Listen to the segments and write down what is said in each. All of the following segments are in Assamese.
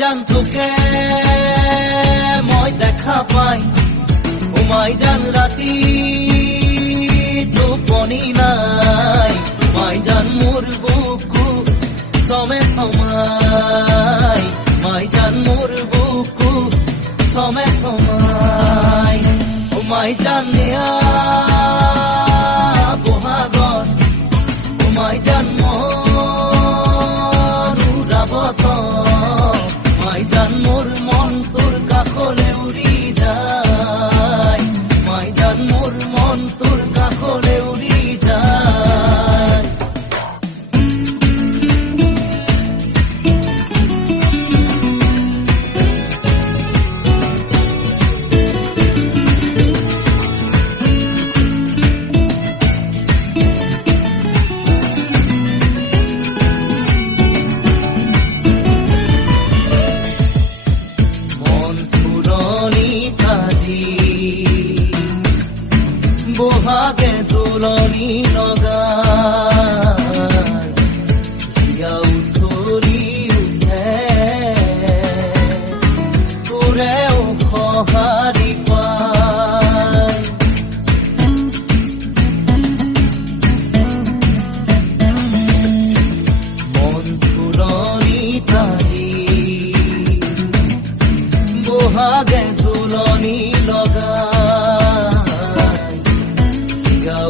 জান তোকে মই দেখা পাই মাই জান রাতি টোপনি নাই মাই জান মোর বুকু সমে সমাই মাই জান মোর বুকু সমে সমাই মাই জান নিয়া বহাগত মাই জান মনুরাবত মাই জান মোর মন তোর কাষলে উৰি যায় মাই জান মোৰ মন তোৰ কাষলে উৰি যায় বহাগে তুলনি লগা উঠলি উঠে তোৰেও সঁহাৰি পাই মন তুলনি তাজি বহাগে তুলনি লগা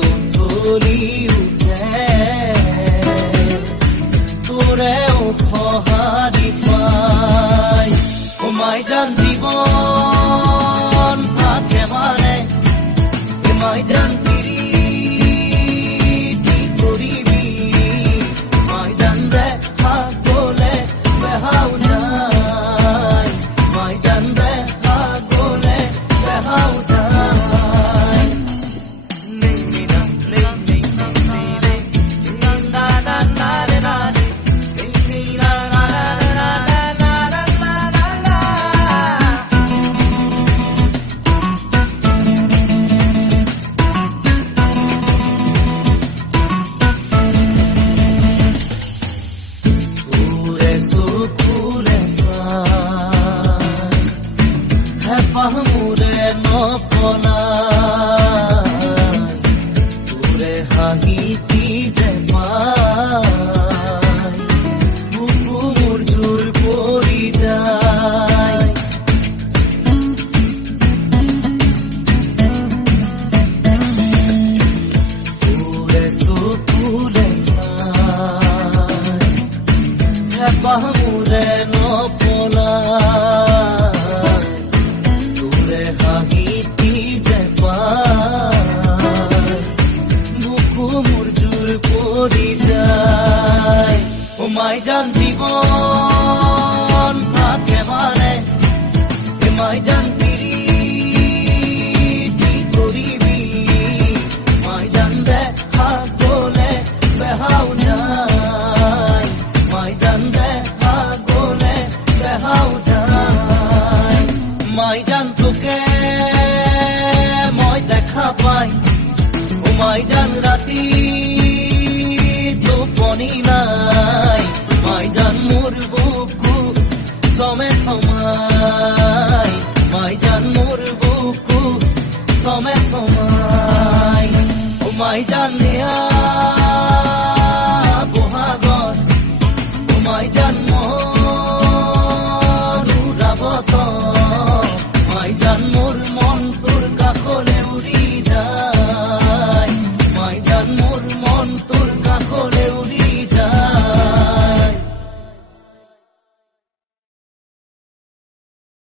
উঠলি উঠে তোৰেও সঁহাৰি পাই মাই জান জীৱন থাকে মানে মাই জান তিৰি কৰিবি মাই জান যে গলে বেহাও যায় মাই জান যে গলে বেহাও যায় পাহমুৰে নপলাই তোৰে হাঁহিতি যে পাই বুকু মোৰ জোৰ পৰি যায় তোৰে চকুৰে চাই পাহমুৰে নপলাই হাঁহিতি যে পাই বুকু মোৰ জোৰ পৰি যায় মাই জান জীৱন থাকে মানে মাই জান তিৰি কৰিবি মাই জান যে গলে বেহাও যায় মাই জান যে গলে বেহাও যায় মাই জান তোকে মই দেখা পাই মাই জান রাতি টোপনি নাই মাই জান মোর বুকু সমে সমাই মাই জান মোর বুকু সমে সমাই মাই জান নিয়া বহাগত মাই জান মনুরাবত মাই জান মোর